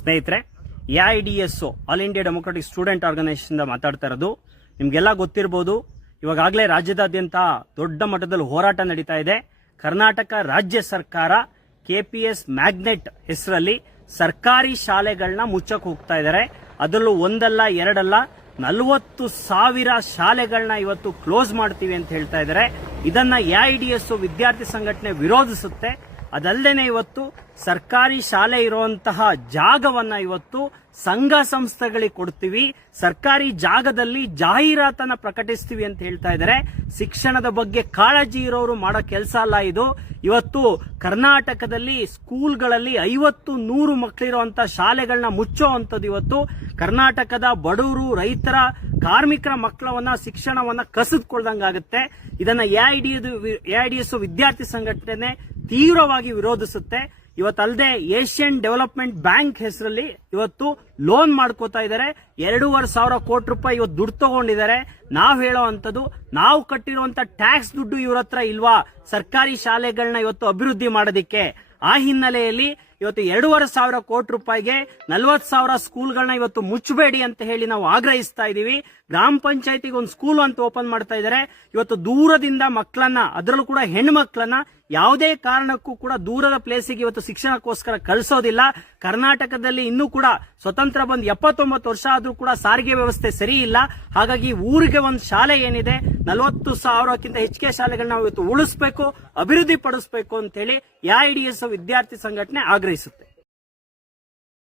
ಸ್ನೇಹಿತರೆ A I D S All India Democratic Student Organisation ಮಾತಾಡ್ತಾ ಇರೋದು. ನಿಮ್ಗೆಲ್ಲ ಗೊತ್ತಿರಬಹುದು ಇವಾಗಲೇ ರಾಜ್ಯದಾದ್ಯಂತ ದೊಡ್ಡ ಮಟ್ಟದಲ್ಲಿ ಹೋರಾಟ ನಡೀತಾ ಇದೆ. ಕರ್ನಾಟಕ ರಾಜ್ಯ ಸರ್ಕಾರ ಕೆಪಿಎಸ್ ಮ್ಯಾಗ್ನೆಟ್ ಹೆಸರಲ್ಲಿ ಸರ್ಕಾರಿ ಶಾಲೆಗಳನ್ನ ಮುಚ್ಚಕ್ಕೆ ಹೋಗ್ತಾ ಇದ್ದಾರೆ ಅದರಲ್ಲೂ ಒಂದಲ್ಲ, ಎರಡಲ್ಲ, ನಲವತ್ತು ಸಾವಿರ ಶಾಲೆಗಳನ್ನ ಇವತ್ತು ಕ್ಲೋಸ್ ಮಾಡ್ತೀವಿ ಅಂತ ಹೇಳ್ತಾ ಇದ್ದಾರೆ ಇದನ್ನ ಎಐಡಿಎಸ್ ವಿದ್ಯಾರ್ಥಿ ಸಂಘಟನೆ ವಿರೋಧಿಸುತ್ತೆ. ಅದಲ್ಲದೆ ಇವತ್ತು ಸರ್ಕಾರಿ ಶಾಲೆ ಇರುವಂತಹ ಜಾಗವನ್ನ ಇವತ್ತು ಸಂಘ ಸಂಸ್ಥೆಗಳಿಗೆ ಕೊಡ್ತೀವಿ. ಸರ್ಕಾರಿ ಜಾಗದಲ್ಲಿ ಜಾಹೀರಾತನ್ನ ಪ್ರಕಟಿಸ್ತೀವಿ ಅಂತ ಹೇಳ್ತಾ ಇದ್ದಾರೆ. ಶಿಕ್ಷಣದ ಬಗ್ಗೆ ಕಾಳಜಿ ಇರೋರು ಮಾಡೋ ಕೆಲಸ ಅಲ್ಲ ಇದು. ಇವತ್ತು ಕರ್ನಾಟಕದಲ್ಲಿ ಸ್ಕೂಲ್ಗಳಲ್ಲಿ ಐವತ್ತು ನೂರು ಮಕ್ಕಳಿರುವಂತ ಶಾಲೆಗಳನ್ನ ಮುಚ್ಚೋ ಅಂತದ್ದು ಇವತ್ತು. ಕರ್ನಾಟಕದ ಬಡವರು ರೈತರ ಕಾರ್ಮಿಕರ ಮಕ್ಕಳವನ್ನ, ಶಿಕ್ಷಣವನ್ನ ಕಸಿದ್ಕೊಳ್ದಂಗಾಗುತ್ತೆ. ಇದನ್ನ ಎಐಡಿಎಸ್ ವಿದ್ಯಾರ್ಥಿ ಸಂಘಟನೆ ತೀವ್ರವಾಗಿ ವಿರೋಧಿಸುತ್ತೆ. ಇವತ್ತಲ್ಲದೆ ಏಷ್ಯನ್ ಡೆವಲಪ್ಮೆಂಟ್ ಬ್ಯಾಂಕ್ ಹೆಸರಲ್ಲಿ ಇವತ್ತು ಲೋನ್ ಮಾಡ್ಕೋತಾ ಇದ್ದಾರೆ. ಎರಡೂವರೆ ಸಾವಿರ ಕೋಟಿ ರೂಪಾಯಿ ಇವತ್ತು ದುಡ್ಡು ತಗೊಂಡಿದ್ದಾರೆ. ನಾವು ಹೇಳೋ ಅಂತದ್ದು ನಾವು ಕಟ್ಟಿರುವಂತ ಟ್ಯಾಕ್ಸ್ ದುಡ್ಡು ಇವ್ರ ಹತ್ರ ಇಲ್ವಾ? ಸರ್ಕಾರಿ ಶಾಲೆಗಳನ್ನ ಇವತ್ತು ಅಭಿವೃದ್ಧಿ ಮಾಡೋದಿಕ್ಕೆ. ಆ ಹಿನ್ನೆಲೆಯಲ್ಲಿ ಇವತ್ತು ಎರಡೂವರೆ ಸಾವಿರ ಕೋಟಿ ರೂಪಾಯಿಗೆ ನಲ್ವತ್ತು ಸಾವಿರ ಸ್ಕೂಲ್ಗಳನ್ನ ಇವತ್ತು ಮುಚ್ಚಬೇಡಿ ಅಂತ ಹೇಳಿ ನಾವು ಆಗ್ರಹಿಸ್ತಾ ಇದ್ದೀವಿ. ಗ್ರಾಮ ಪಂಚಾಯತಿಗೆ ಒಂದು ಸ್ಕೂಲ್ ಅಂತ ಓಪನ್ ಮಾಡ್ತಾ ಇದ್ದಾರೆ. ಇವತ್ತು ದೂರದಿಂದ ಮಕ್ಕಳನ್ನ, ಅದರಲ್ಲೂ ಕೂಡ ಹೆಣ್ಣು ಮಕ್ಕಳನ್ನ ಯಾವುದೇ ಕಾರಣಕ್ಕೂ ಕೂಡ ದೂರದ ಪ್ಲೇಸಿಗೆ ಇವತ್ತು ಶಿಕ್ಷಣಕ್ಕೋಸ್ಕರ ಕಳಿಸೋದಿಲ್ಲ. ಕರ್ನಾಟಕದಲ್ಲಿ ಇನ್ನೂ ಕೂಡ ಸ್ವತಂತ್ರ ಬಂದ್ ಎಪ್ಪತ್ತೊಂಬತ್ತು ವರ್ಷ ಆದ್ರೂ ಕೂಡ ಸಾರಿಗೆ ವ್ಯವಸ್ಥೆ ಸರಿ ಇಲ್ಲ. ಹಾಗಾಗಿ ಊರಿಗೆ ಒಂದು ಶಾಲೆ ಏನಿದೆ, ನಲವತ್ತು ಸಾವಿರಕ್ಕಿಂತ ಹೆಚ್ಚಿಗೆ ಶಾಲೆಗಳನ್ನ ಇವತ್ತು ಉಳಿಸಬೇಕು ಅಭಿವೃದ್ಧಿ ಪಡಿಸಬೇಕು ಅಂತ ಹೇಳಿ ಎಐಡಿಎಸ್ ವಿದ್ಯಾರ್ಥಿ ಸಂಘಟನೆ ಆಗ್ರಹಿಸುತ್ತೆ.